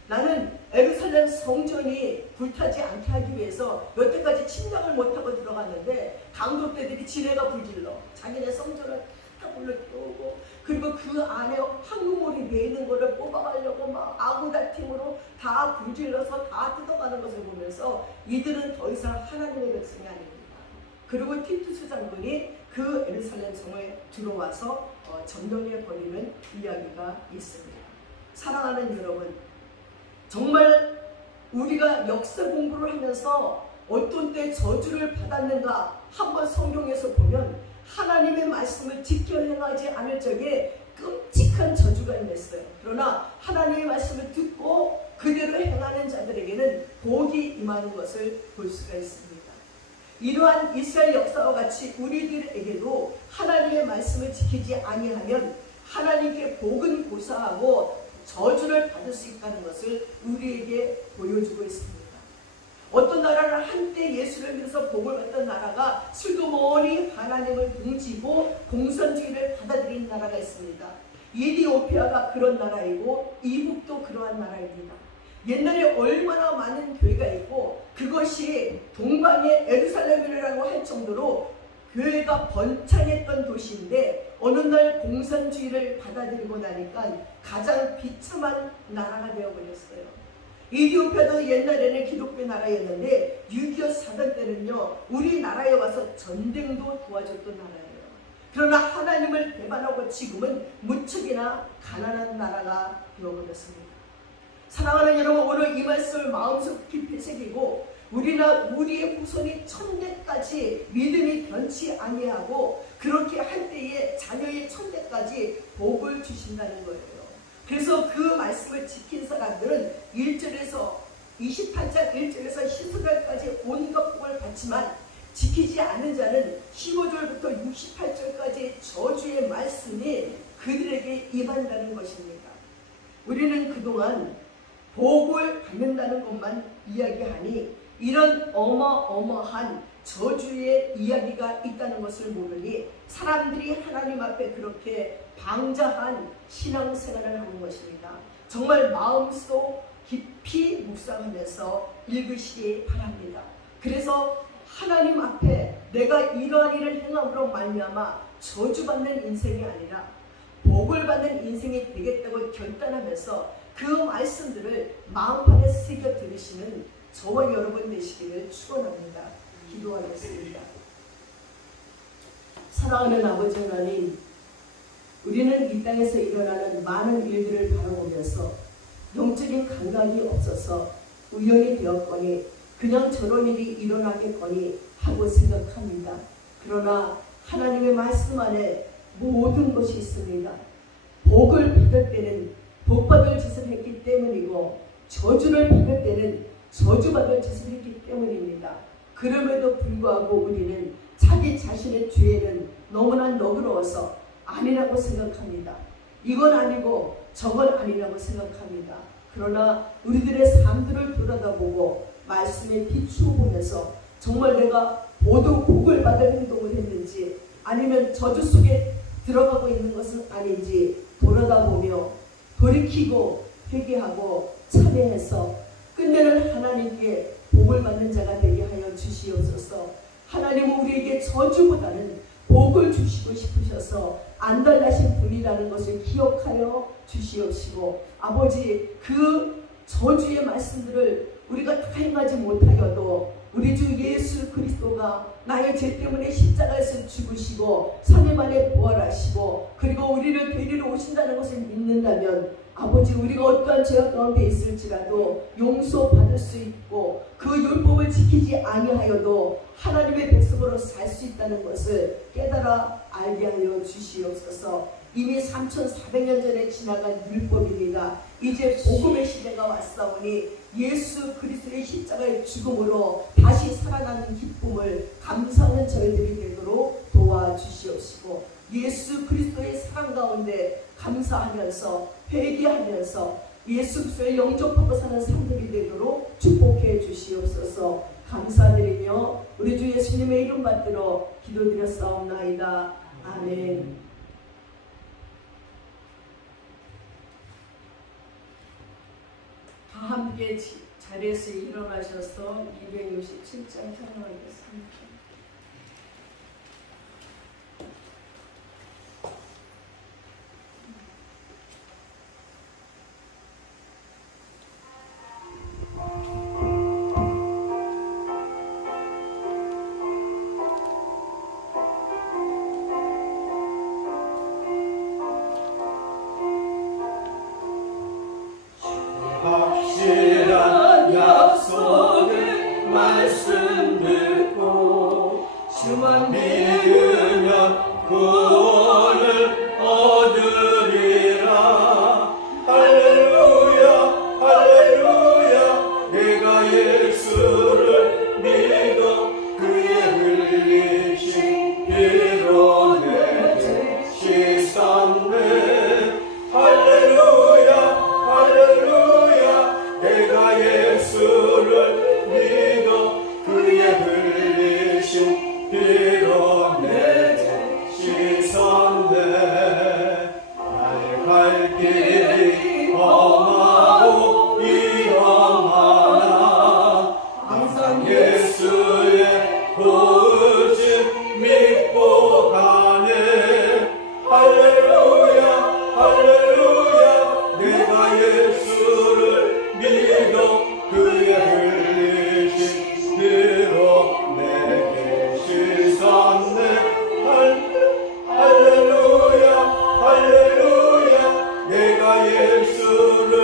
나는 예루살렘 성전이 불타지 않게 하기 위해서 여태까지 침략을 못하고 들어갔는데 강도떼들이 지네가 불질러 자기네 성전을 다 불러들어오고 그리고 그 안에 황금물이 되어 있는 것을 뽑아가려고 막 아구다팀으로 다 불질러서 다 뜯어가는 것을 보면서 이들은 더 이상 하나님의 백성이 아닙니다. 그리고 티투스 장군이 그 예루살렘 성에 들어와서 점령해 버리는 이야기가 있습니다. 사랑하는 여러분, 정말 우리가 역사 공부를 하면서 어떤 때 저주를 받았는가 한번 성경에서 보면 하나님의 말씀을 지켜 행하지 않을 적에 끔찍한 저주가 임했어요. 그러나 하나님의 말씀을 듣고 그대로 행하는 자들에게는 복이 임하는 것을 볼 수가 있습니다. 이러한 이스라엘 역사와 같이 우리들에게도 하나님의 말씀을 지키지 아니하면 하나님께 복은 고사하고 저주를 받을 수 있다는 것을 우리에게 보여주고 있습니다. 어떤 나라는 한때 예수를 믿어서 복을 받던 나라가 슬그머니 하나님을 등지고 공산주의를 받아들인 나라가 있습니다. 이디오피아가 그런 나라이고 이국도 그러한 나라입니다. 옛날에 얼마나 많은 교회가 있고 그것이 동방의 예루살렘이라고 할 정도로 교회가 번창했던 도시인데 어느 날 공산주의를 받아들이고 나니까 가장 비참한 나라가 되어버렸어요. 이디오피아도 옛날에는 기독교 나라였는데 6.25 사단 때는요 우리나라에 와서 전쟁도 도와줬던 나라예요. 그러나 하나님을 배반하고 지금은 무척이나 가난한 나라가 되어버렸습니다. 사랑하는 여러분, 오늘 이 말씀을 마음속 깊이 새기고 우리의 후손이 천대까지 믿음이 변치 아니하고 그렇게 할 때에 자녀의 천대까지 복을 주신다는 거예요. 그래서 그 말씀을 지킨 사람들은 1절에서 28장 1절에서 10절까지 온갖 복을 받지만 지키지 않은 자는 15절부터 68절까지 저주의 말씀이 그들에게 임한다는 것입니다. 우리는 그동안 복을 받는다는 것만 이야기하니 이런 어마어마한 저주의 이야기가 있다는 것을 모르니 사람들이 하나님 앞에 그렇게 방자한 신앙생활을 하는 것입니다. 정말 마음속 깊이 묵상하면서 읽으시기 바랍니다. 그래서 하나님 앞에 내가 이러한 일을 행함으로 말미암아 저주받는 인생이 아니라 복을 받는 인생이 되겠다고 결단하면서 그 말씀들을 마음판에 새겨 들으시는 저와 여러분 되시기를 축원합니다. 기도하겠습니다. 사랑하는 아버지 하나님, 우리는 이 땅에서 일어나는 많은 일들을 바라보면서 영적인 감각이 없어서 우연이 되었거니 그냥 저런 일이 일어나겠거니 하고 생각합니다. 그러나 하나님의 말씀 안에 모든 것이 있습니다. 복을 받을 때는 복받을 짓을 했기 때문이고 저주를 받을 때는 저주받을 짓을 했기 때문입니다. 그럼에도 불구하고 우리는 자기 자신의 죄는 너무나 너그러워서 아니라고 생각합니다. 이건 아니고 저건 아니라고 생각합니다. 그러나 우리들의 삶들을 돌아다보고 말씀에 비추어 보면서 정말 내가 모두 복을 받을 행동을 했는지 아니면 저주 속에 들어가고 있는 것은 아닌지 돌아다보며 돌이키고 회개하고 참회해서 끝내는 하나님께 복을 받는 자가 되게 하여 주시옵소서. 하나님은 우리에게 저주보다는 복을 주시고 싶으셔서 안달나신 분이라는 것을 기억하여 주시옵시고 아버지 그 저주의 말씀들을 우리가 다 행하지 못하여도 우리 주 예수 그리스도가 나의 죄 때문에 십자가에서 죽으시고 3일 만에 부활하시고 그리고 우리를 데리러 오신다는 것을 믿는다면 아버지 우리가 어떠한 죄악 가운데 있을지라도 용서받을 수 있고 그 율법을 지키지 아니하여도 하나님의 백성으로 살 수 있다는 것을 깨달아 알게 하여 주시옵소서. 이미 3400년 전에 지나간 율법입니다. 이제 복음의 시대가 왔사오니 예수 그리스도의 십자가의 죽음으로 다시 살아나는 기쁨을 감사하는 저희들이 되도록 도와주시옵시고 예수 그리스도의 사랑 가운데 감사하면서 회개하면서 예수 그리스도의 영접하고 사는 삶들이 되도록 축복해 주시옵소서. 감사드리며 우리 주 예수님의 이름 받들어 기도드렸사옵나이다. 아멘. 다 함께 자리에서 일어나셔서 267장 찬양하겠습니다. 말씀 듣고 주만 믿으면 구원을 얻으리라. 할렐루야 할렐루야. 내가 예수를 믿어 그의 흘리신 피로 내 죄 씻었네. 할렐루야 할렐루야. 내가 예수를 믿어 그의 흘리신 피로 내 죄 씻었네. 갈 길이 험하고 위험하나 항상 예수의 도우심 믿고 가네. 할렐루야 할렐루야. 내가 예수를 믿어 그의 흘리신 피로 내게 씻었네. 할렐루야 할렐루야. 내가 예수를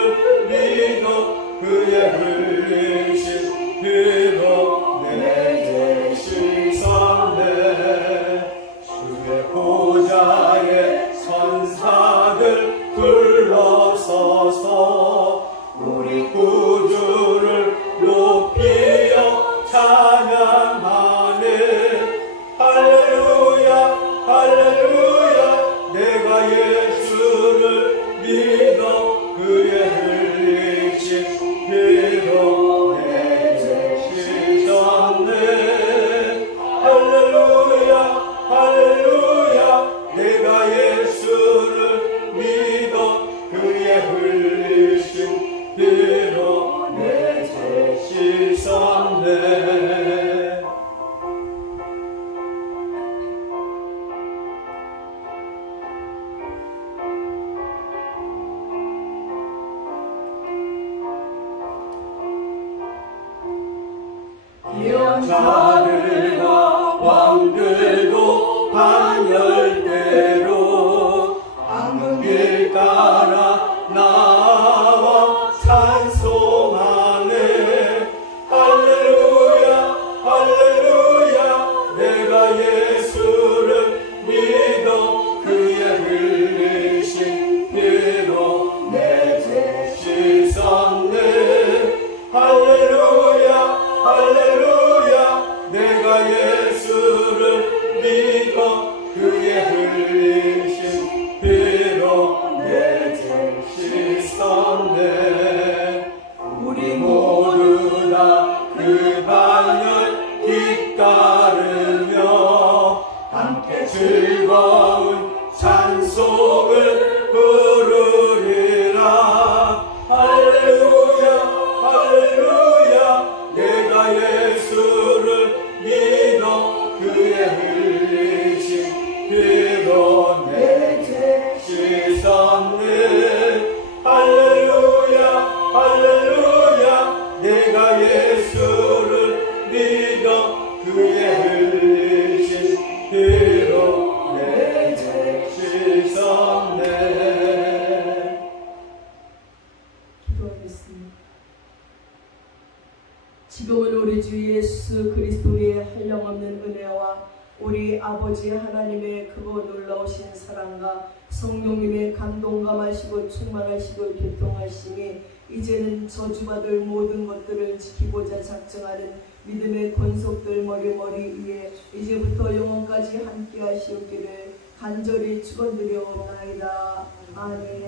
믿어 그의 흘리신 피로 내게 씻었네. 주의 보좌에 천사들 둘러서서 우리 구주를 높이어 찬양하네. 할렐루야 할렐루야. 내가 예수를 믿어 그의 흘리신 피로 내게 씻었네. 할렐루야 할렐루야. 내가 예수를 믿어 그의 흘리신 피로 내게 씻었네. 자들과 왕들도 반열대로 길 따라 나와 찬송하네. 할렐루야 할렐루야. 내가 예수를 믿어 그의 흘리신 피로 내 죄 씻었네. 할렐루야 할렐루야. 내가 예수를 믿어 그의 흘리신 피로 내 죄 씻었네. 우리 모두 다 그 반열 뒤따르며 함께 즐거운 찬송을 부르리라. 할렐루야 할렐루야. 내가 예수를 믿어 그의 흘리신 피로 내 죄 씻었네. 할렐루야 할렐루야. 내가 예수를 믿어 그의 흘리신 피로 내 죄 씻었네. 기도하겠습니다. 지금은 우리 주 예수 그리스도의 한량없는 은혜와 우리 아버지 하나님의 크고 놀라우신 사랑과 성령님의 감동감하시고 충만하시고 교통하심이 이제는 저주받을 모든 것들을 지키고자 작정하는 믿음의 권속들 머리 위에 이제부터 영원까지 함께 하시옵기를 간절히 축원드려옵나이다. 아멘.